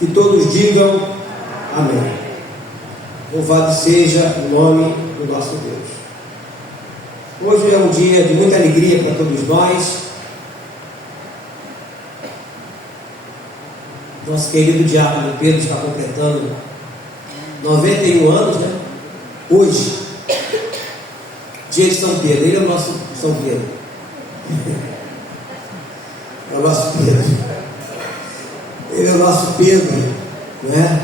Que todos digam amém. Louvado seja o nome do nosso Deus. Hoje é um dia de muita alegria para todos nós. Nosso querido diácono Pedro está completando 91 anos, né? Hoje, dia de São Pedro. Ele é o nosso São Pedro. É o nosso Pedro. Ele é o nosso Pedro, não é?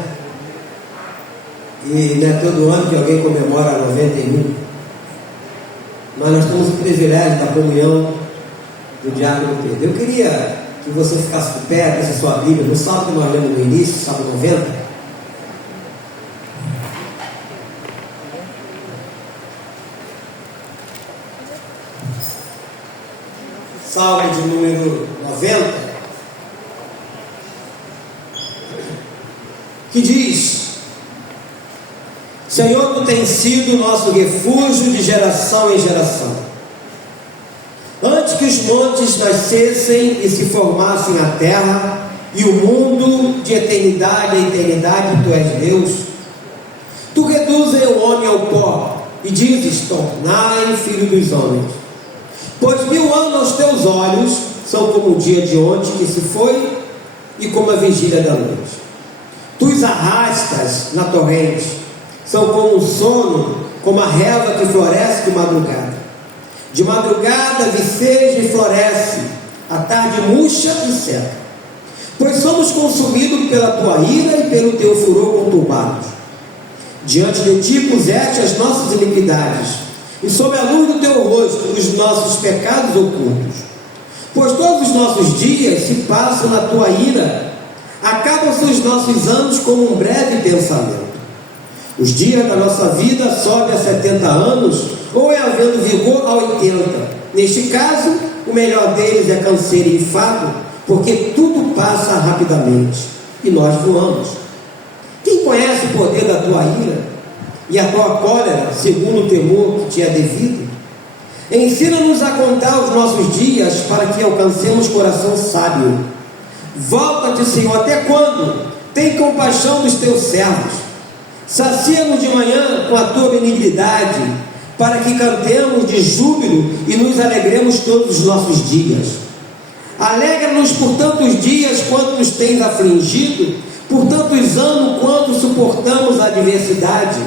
E não é todo ano que alguém comemora 91. Mas nós temos o privilégio da comunhão do diácono Pedro. Eu queria que você ficasse de pé, desse sua Bíblia, no salmo que nós lemos no início, salmo 90. Salmo de número 90, que diz: Senhor, Tu tens sido nosso refúgio de geração em geração. Antes que os montes nascessem e se formassem a terra, e o mundo de eternidade a eternidade, Tu és Deus. Tu reduzes o homem ao pó, e dizes: tornai filho dos homens. Pois 1000 anos aos teus olhos são como o dia de ontem que se foi, e como a vigília da noite. Tu os arrastas na torrente, são como um sono, como a relva que floresce de madrugada. De madrugada viceja e floresce, à tarde murcha e seca. Pois somos consumidos pela tua ira e pelo teu furor conturbados. Diante de ti puseste as nossas iniquidades, e sob a luz do teu rosto os nossos pecados ocultos. Pois todos os nossos dias se passam na tua ira, acabam-se os nossos anos como um breve pensamento. Os dias da nossa vida sobem a 70 anos, ou é havendo vigor a 80. Neste caso, o melhor deles é canseiro e enfado, porque tudo passa rapidamente, e nós voamos. Quem conhece o poder da tua ira e a tua cólera, segundo o temor que te é devido? Ensina-nos a contar os nossos dias, para que alcancemos coração sábio. Volta-te, Senhor, até quando? Tem compaixão dos teus servos. Sacia-nos de manhã com a tua benignidade, para que cantemos de júbilo e nos alegremos todos os nossos dias. Alegra-nos por tantos dias quanto nos tens afligido, por tantos anos quanto suportamos a adversidade.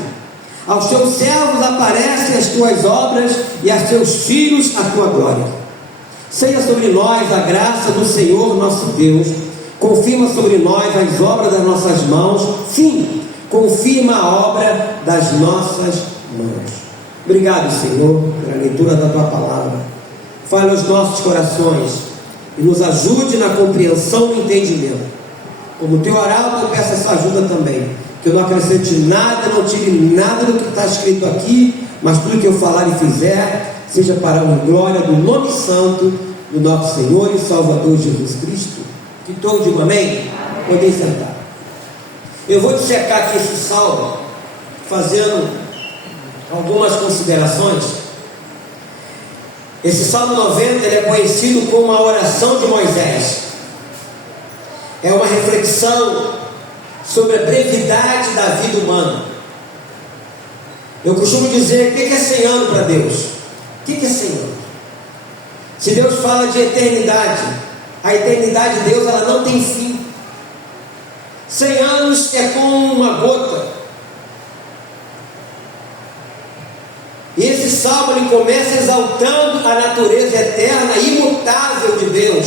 Aos teus servos aparecem as tuas obras, e a teus filhos a tua glória. Seja sobre nós a graça do Senhor nosso Deus. Confirma sobre nós as obras das nossas mãos. Sim, confirma a obra das nossas mãos. Obrigado, Senhor, pela leitura da tua palavra. Fale aos nossos corações e nos ajude na compreensão e entendimento. Como teu oráculo, eu peço essa ajuda também, que eu não acrescente nada, não tire nada do que está escrito aqui, mas tudo que eu falar e fizer seja para a glória do nome santo do nosso Senhor e Salvador Jesus Cristo. Que todos digam amém? Podem sentar. Eu vou dissecar aqui esse salmo, fazendo algumas considerações. Esse salmo 90 ele é conhecido como a oração de Moisés. É uma reflexão sobre a brevidade da vida humana. Eu costumo dizer: o que é 100 anos para Deus? O que é 100 anos? Se Deus fala de eternidade, a eternidade de Deus ela não tem fim. 100 anos é como uma gota. E esse salmo ele começa exaltando a natureza eterna e imutável de Deus.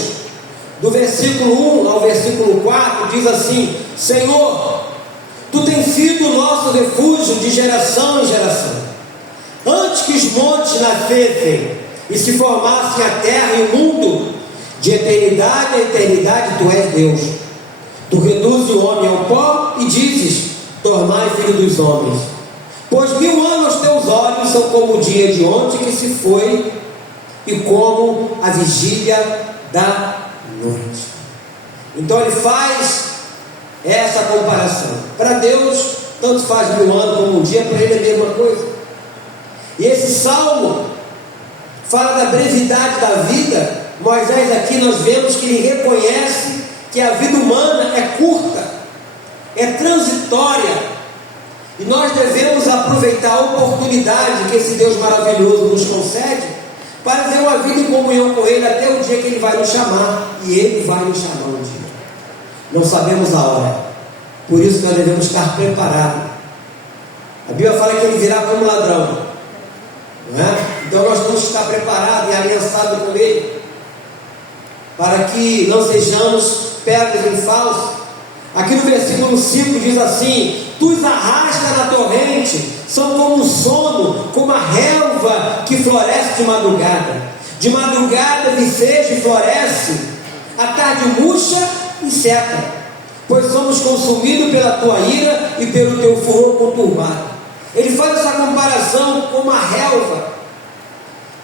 Do versículo 1 ao versículo 4 diz assim: Senhor, Tu tens sido o nosso refúgio de geração em geração. Antes que os montes nascessem e se formassem a terra e o mundo, de eternidade a eternidade Tu és Deus. Tu reduzes o homem ao pó e dizes: tornai filho dos homens. Pois 1000 anos aos teus olhos são como o dia de ontem que se foi, e como a vigília da noite. Então ele faz essa comparação. Para Deus, tanto faz 1000 anos como um dia, para ele é a mesma coisa. E esse salmo fala da brevidade da vida. Moisés aqui nós vemos que ele reconhece que a vida humana é curta. é transitória. E nós devemos aproveitar a oportunidade que esse Deus maravilhoso nos concede para ter uma vida em comunhão com Ele até o dia que Ele vai nos chamar. E Ele vai nos chamar um dia. Não sabemos a hora. Por isso nós devemos estar preparados. A Bíblia fala que Ele virá como ladrão, não é? Então nós temos que estar preparados e aliançados com Ele, para que não sejamos pegos em falso. Aqui no versículo 5 diz assim: tu os arrasta na torrente, são como o sono, como a relva que floresce de madrugada viceja e floresce, à tarde murcha e seca, pois somos consumidos pela tua ira e pelo teu furor conturbado. Ele faz essa comparação com uma relva,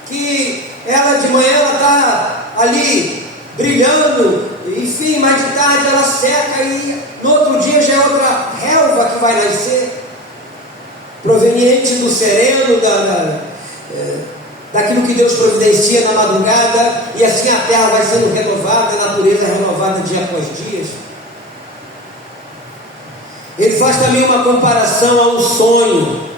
que ela de manhã ela está ali brilhando, enfim, mas de tarde ela seca e no outro dia já é outra relva que vai nascer, proveniente do sereno, daquilo que Deus providencia na madrugada, e assim a terra vai sendo renovada, a natureza é renovada dia após dia. Ele faz também uma comparação a um sonho,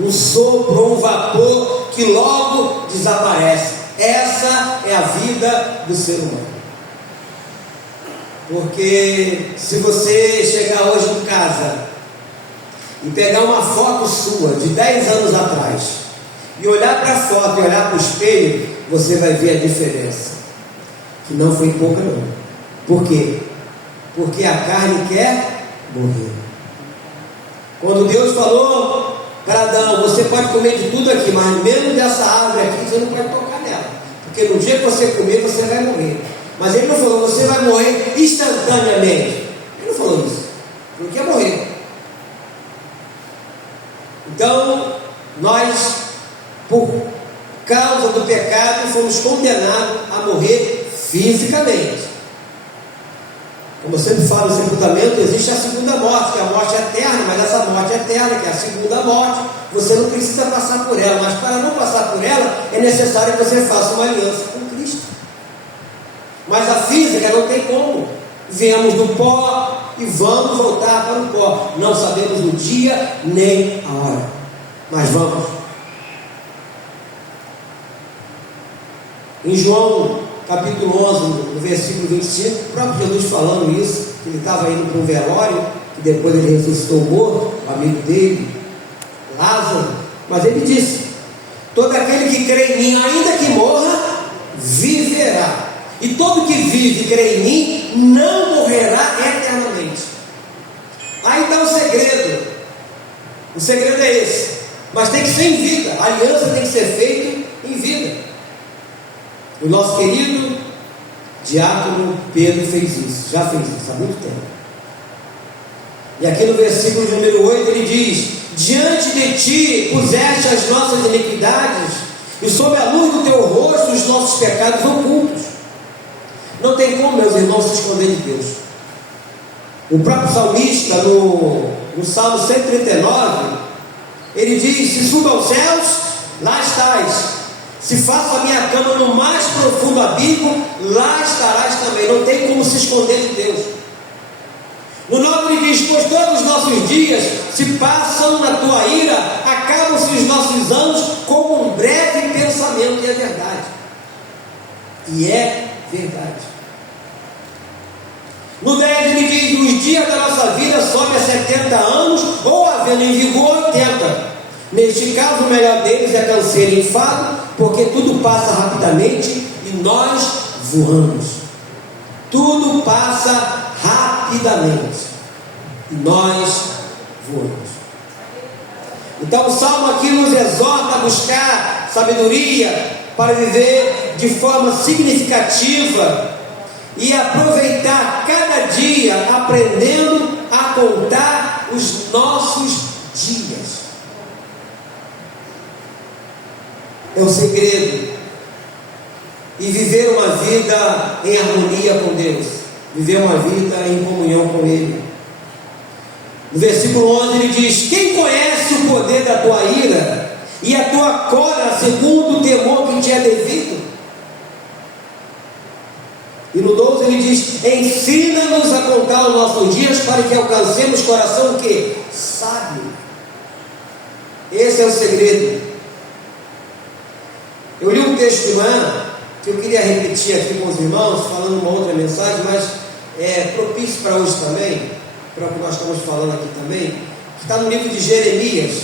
um sopro, um vapor que logo desaparece. Essa é a vida do ser humano. Porque se você chegar hoje em casa e pegar uma foto sua de 10 anos atrás e olhar para a foto e olhar para o espelho, você vai ver a diferença, que não foi pouca não. Por quê? Porque a carne quer morrer. Quando Deus falou para Adão: você pode comer de tudo aqui, mas menos dessa árvore aqui você não pode tocar nela, porque no dia que você comer você vai morrer. Mas Ele não falou: você vai morrer instantaneamente. Ele não falou isso. Ele quer morrer. Então nós, por causa do pecado, fomos condenados a morrer fisicamente. Como eu sempre falo, no sepultamento existe a segunda morte, que é a morte eterna, mas essa morte eterna, que é a segunda morte, você não precisa passar por ela, mas para não passar por ela, é necessário que você faça uma aliança com Cristo. Mas a física não tem como. Viemos do pó e vamos voltar para o pó. Não sabemos o dia nem a hora, mas vamos. Em João capítulo 11, no versículo 25, o próprio Jesus falando isso, que ele estava indo para um velório, que depois ele ressuscitou morto, o amigo dele, Lázaro, mas ele disse: todo aquele que crê em mim, ainda que morra, viverá, e todo que vive e crê em mim, não morrerá eternamente. Aí está o segredo é esse, mas tem que ser em vida, a aliança tem que ser feita em vida. O nosso querido diácono Pedro fez isso, já fez isso há muito tempo. E aqui no versículo de número 8 ele diz: diante de ti puseste as nossas iniquidades, e sob a luz do teu rosto os nossos pecados ocultos. Não tem como, meus irmãos, se esconder de Deus. O próprio salmista, no Salmo 139, ele diz: se subo aos céus, lá estás. Se faço a minha cama no mais profundo abismo, lá estarás também. Não tem como se esconder de Deus. No 9 ele diz: pois todos os nossos dias se passam na tua ira, acabam-se os nossos anos como um breve pensamento. E é verdade. E é verdade. No 10 ele diz: os dias da nossa vida sobem a 70 anos, ou havendo em vigor 80. Neste caso, o melhor deles é canseiro e enfado, porque tudo passa rapidamente e nós voamos. Tudo passa rapidamente e nós voamos. Então o Salmo aqui nos exorta a buscar sabedoria para viver de forma significativa e aproveitar cada dia aprendendo a contar os nossos dias. É o segredo. E viver uma vida em harmonia com Deus, viver uma vida em comunhão com Ele. No versículo 11 ele diz: quem conhece o poder da tua ira e a tua cólera segundo o temor que te é devido? E no 12 12 ele diz: ensina-nos a contar os nossos dias para que alcancemos coração o quê? Sábio. Esse é o segredo. Eu li um texto de manhã que eu queria repetir aqui com os irmãos, falando uma outra mensagem, mas é propício para hoje também, para o que nós estamos falando aqui também, que está no livro de Jeremias,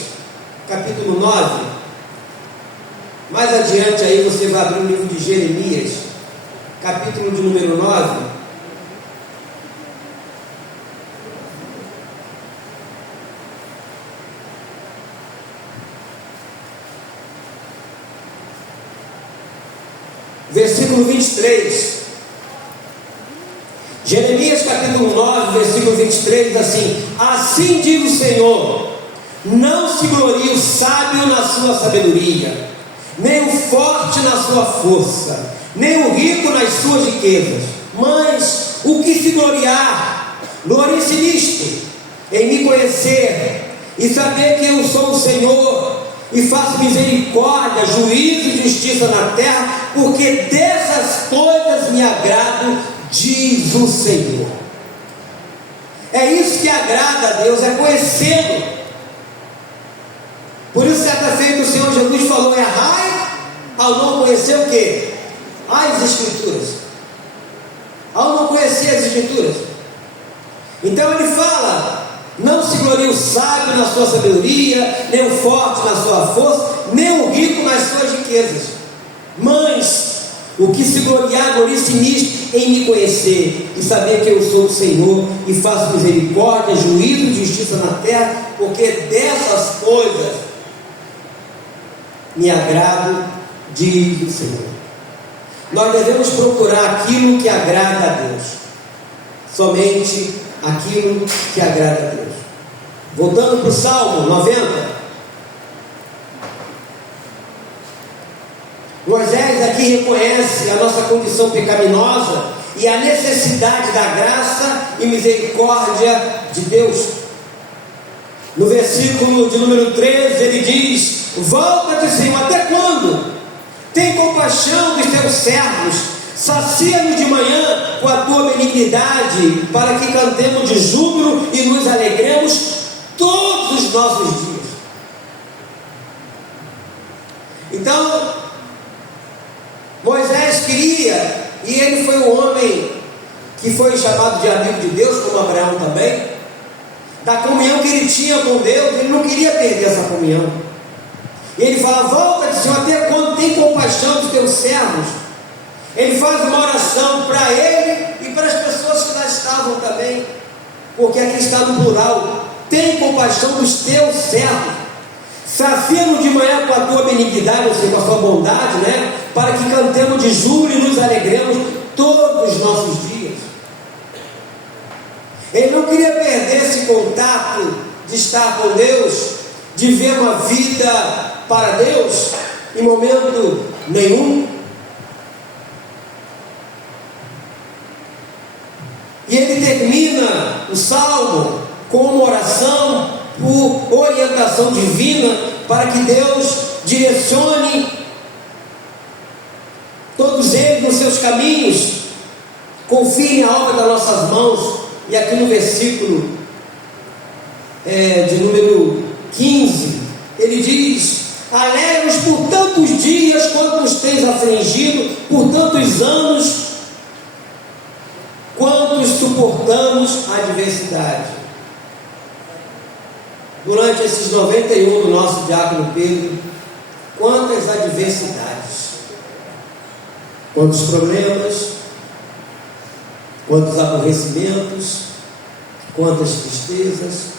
capítulo 9. Mais adiante aí você vai abrir o livro de Jeremias, capítulo de número 9. Versículo 23. Jeremias capítulo 9, versículo 23 diz assim: assim diz o Senhor, não se glorie o sábio na sua sabedoria, nem o forte na sua força, nem o rico nas suas riquezas, mas o que se gloriar, glorie-se nisto, em me conhecer e saber que eu sou o Senhor, e faço misericórdia, juízo e justiça na terra, porque dessas coisas me agrado, diz o Senhor. É isso que agrada a Deus, é conhecê-lo. Por isso, certa feita, o Senhor Jesus falou: errai ao não conhecer o quê? As Escrituras. Ao não conhecer as Escrituras. Então ele fala: não se glorie o sábio na sua sabedoria, nem o forte na sua força, nem o rico nas suas riquezas, mas o que se gloriar, glorie-se nisto, em me conhecer e saber que eu sou o Senhor, e faço misericórdia, juízo e justiça na terra, porque dessas coisas me agrado, diz o Senhor. Nós devemos procurar aquilo que agrada a Deus, somente aquilo que agrada a Deus. Voltando para o Salmo 90, Moisés aqui reconhece a nossa condição pecaminosa e a necessidade da graça e misericórdia de Deus. No versículo de número 13 ele diz: volta-te, Senhor, até quando? Tem compaixão dos teus servos, sacia-nos de manhã com a tua benignidade, para que cantemos de júbilo e nos alegremos todos os nossos dias. Então, Moisés queria, e ele foi um homem que foi chamado de amigo de Deus, como Abraão também, da comunhão que ele tinha com Deus. Ele não queria perder essa comunhão. E ele fala: volta, Senhor, até quando? Tem compaixão dos teus servos. Ele faz uma oração para ele e para as pessoas que lá estavam também, porque aqui está no plural: tem compaixão dos teus servos, sacia-nos de manhã com a tua benignidade, ou seja, com a sua bondade, né? Para que cantemos de júbilo e nos alegremos todos os nossos dias. Ele não queria perder esse contato de estar com Deus, de ver uma vida para Deus, em momento nenhum. E ele termina o salmo com uma oração por orientação divina, para que Deus direcione todos eles nos seus caminhos, confiem a obra das nossas mãos. E aqui no versículo de número 15, ele diz: alegra-nos por tantos dias quanto nos tens afligido, por tantos anos quantos suportamos a adversidade. Durante esses 91 do nosso diácono Pedro, quantas adversidades, quantos problemas, quantos aborrecimentos, quantas tristezas,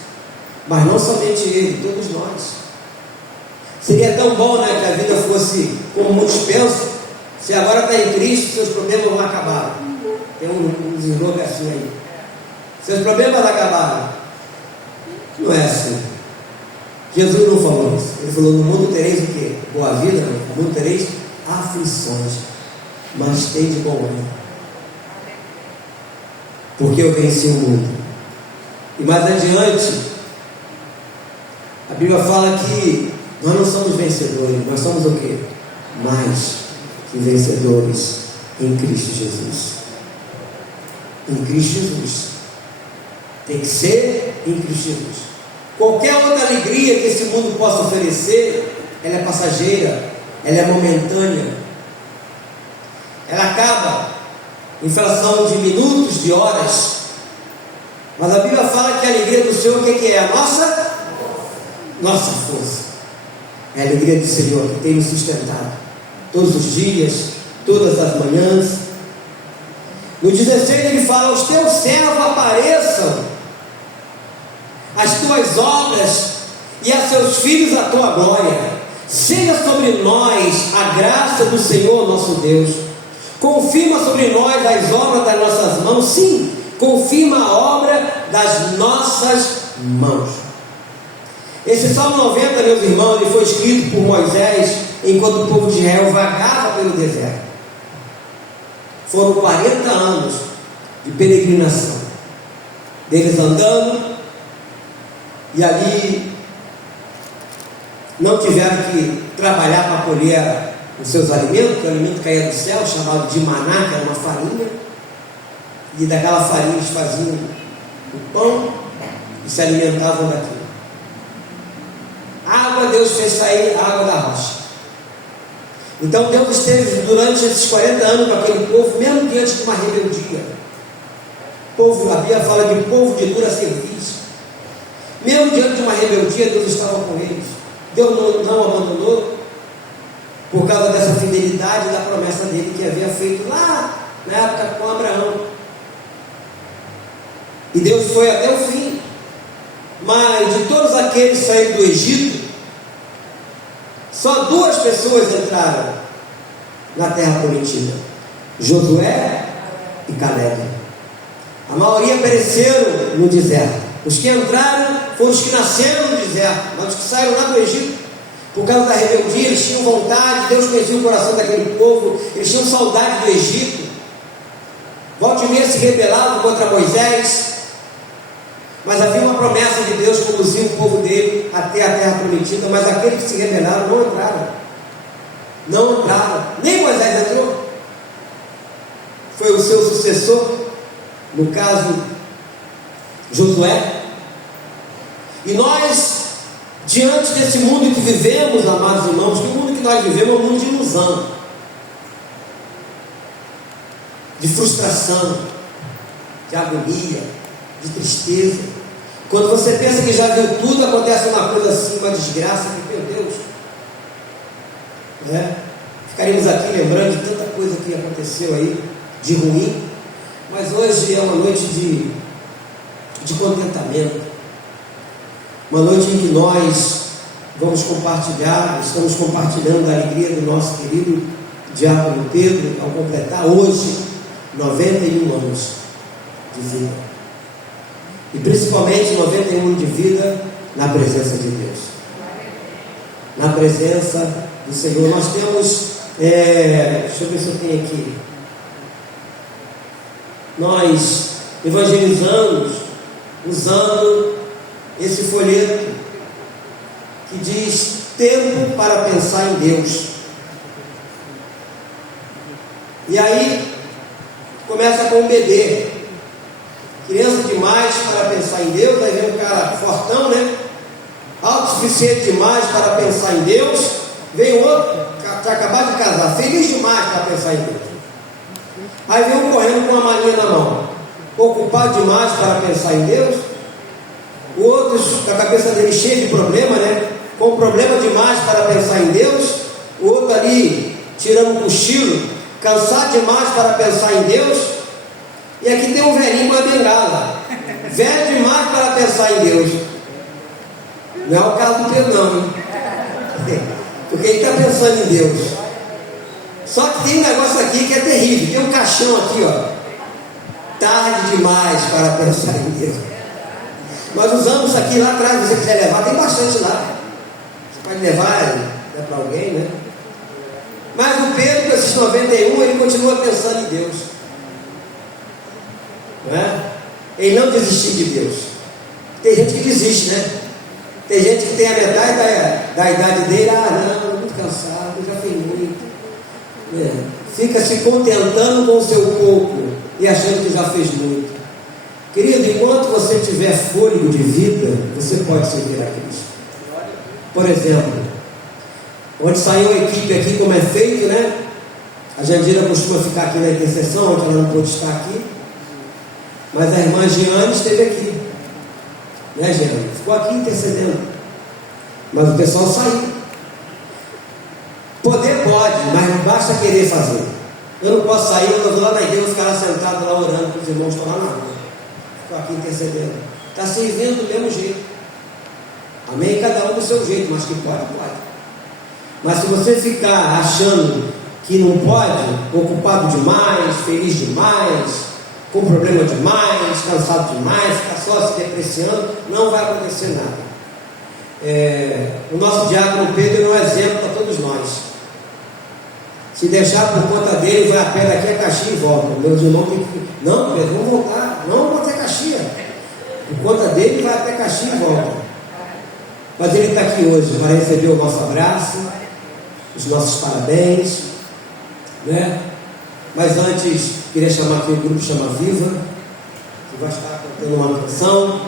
mas não somente ele, todos nós. Seria tão bom, né, que a vida fosse como muitos pensam: se agora está em Cristo, seus problemas vão acabar. Tem um slogan assim aí: seus problemas acabaram. Não é assim. Jesus não falou isso. Ele falou: no mundo tereis o quê? Boa vida, não. No mundo tereis aflições, mas tem de bom ânimo, porque eu venci o mundo. E mais adiante, a Bíblia fala que nós não somos vencedores, nós somos o quê? Mais que vencedores em Cristo Jesus. Em Cristo Jesus. Tem que ser em Cristo Jesus. Qualquer outra alegria que esse mundo possa oferecer, ela é passageira, ela é momentânea. Ela acaba em fração de minutos, de horas. Mas a Bíblia fala que a alegria do Senhor, o que é? A nossa força. É a alegria do Senhor que tem nos sustentado todos os dias, todas as manhãs. No 16 ele fala: aos teus servos apareçam as tuas obras e a seus filhos a tua glória. Seja sobre nós a graça do Senhor nosso Deus. Confirma sobre nós as obras das nossas mãos. Sim, confirma a obra das nossas mãos. Esse Salmo 90, meus irmãos, ele foi escrito por Moisés enquanto o povo de Israel vagava pelo deserto. Foram 40 anos de peregrinação, deles andando, e ali não tiveram que trabalhar para colher os seus alimentos. O alimento caía do céu, chamado de maná, que era uma farinha, e daquela farinha eles faziam o pão e se alimentavam daquilo. Água, Deus fez sair a água da rocha. Então Deus esteve durante esses 40 anos com aquele povo, mesmo diante de uma rebeldia. A Bíblia fala de povo de dura cerviz. Mesmo diante de uma rebeldia, Deus estava com eles. Deus não abandonou, por causa dessa fidelidade da promessa dele que havia feito lá na época com Abraão. E Deus foi até o fim. Mas de todos aqueles que saíram do Egito, só 2 pessoas entraram na terra prometida: Josué e Caleb. A maioria pereceram no deserto. Os que entraram foram os que nasceram no deserto, mas os que saíram lá do Egito, por causa da rebeldia, eles tinham vontade, Deus conhecia o coração daquele povo, eles tinham saudade do Egito. Volta e meia se rebelavam contra Moisés, mas havia uma promessa de Deus conduzir o povo dele até a terra prometida. Mas aqueles que se rebelaram não entraram. Não entraram. Nem Moisés entrou. Foi o seu sucessor, no caso Josué. E nós, diante desse mundo que vivemos, amados irmãos, que o mundo que nós vivemos é um mundo de ilusão, de frustração, de agonia, de tristeza. Quando você pensa que já viu tudo, acontece uma coisa assim, uma desgraça, que, meu Deus, ficaríamos aqui lembrando de tanta coisa que aconteceu aí, de ruim. Mas hoje é uma noite de contentamento, uma noite em que nós vamos compartilhar, estamos compartilhando a alegria do nosso querido diácono Pedro, ao completar hoje 91 anos de vida. E principalmente 91 anos de vida na presença de Deus, na presença do Senhor. Nós temos, deixa eu ver se eu tenho aqui, nós evangelizamos usando esse folheto que diz: tempo para pensar em Deus. E aí começa com um bebê, criança demais para pensar em Deus. Aí vem um cara fortão, né? Autossuficiente demais para pensar em Deus. Vem outro que acabado de casar, feliz demais para pensar em Deus. Aí vem um correndo com uma malinha na mão, ocupado demais para pensar em Deus. O outro com a cabeça dele cheia de problema, né? Com problema demais para pensar em Deus. O outro ali tirando um cochilo, cansado demais para pensar em Deus. E aqui tem um velhinho com a bengala, velho demais para pensar em Deus. Não é o caso do Pedro não, hein? Porque ele está pensando em Deus. Só que tem um negócio aqui que é terrível. Tem um caixão aqui, ó, tarde demais para pensar em Deus. Nós usamos isso aqui lá atrás. Se você quiser levar, tem bastante lá. Você pode levar para alguém, né? Mas o Pedro, com esses 91, ele continua pensando em Deus, não é? Ele não desistiu de Deus. Tem gente que desiste, né? Tem gente que tem a metade da idade dele. Ah, não, muito cansado, já fiz muito. fica se contentando com o seu pouco e achando que já fez muito. Querido, enquanto você tiver fôlego de vida, você pode servir a Cristo. Por exemplo, onde saiu a equipe aqui, como é feito, né? A Jandira costuma ficar aqui na intercessão, onde ela não pôde estar aqui. Mas a irmã Giane esteve aqui, né, Giane? Ficou aqui intercedendo. Mas o pessoal saiu. Poder pode, mas não basta querer fazer. Eu não posso sair, eu estou lá na igreja, os caras sentados lá orando, os irmãos estão lá na rua. Ficou aqui intercedendo. Está servindo do mesmo jeito. Amém? Cada um do seu jeito, mas que pode, pode. Mas se você ficar achando que não pode, ocupado demais, feliz demais, com problema demais, cansado demais, ficar só se depreciando, não vai acontecer nada. O nosso diácono Pedro é um exemplo para todos nós. Se deixar por conta dele, vai a pé daqui a Caxias e volta. Meus irmãos têm que... Não, Pedro, vamos voltar. Não, vamos até Caxias. Por conta dele, vai até Caxias e volta. Mas ele está aqui hoje para receber o nosso abraço, os nossos parabéns, né? Mas antes, queria chamar aqui o grupo Chama Viva, que vai estar cantando uma canção.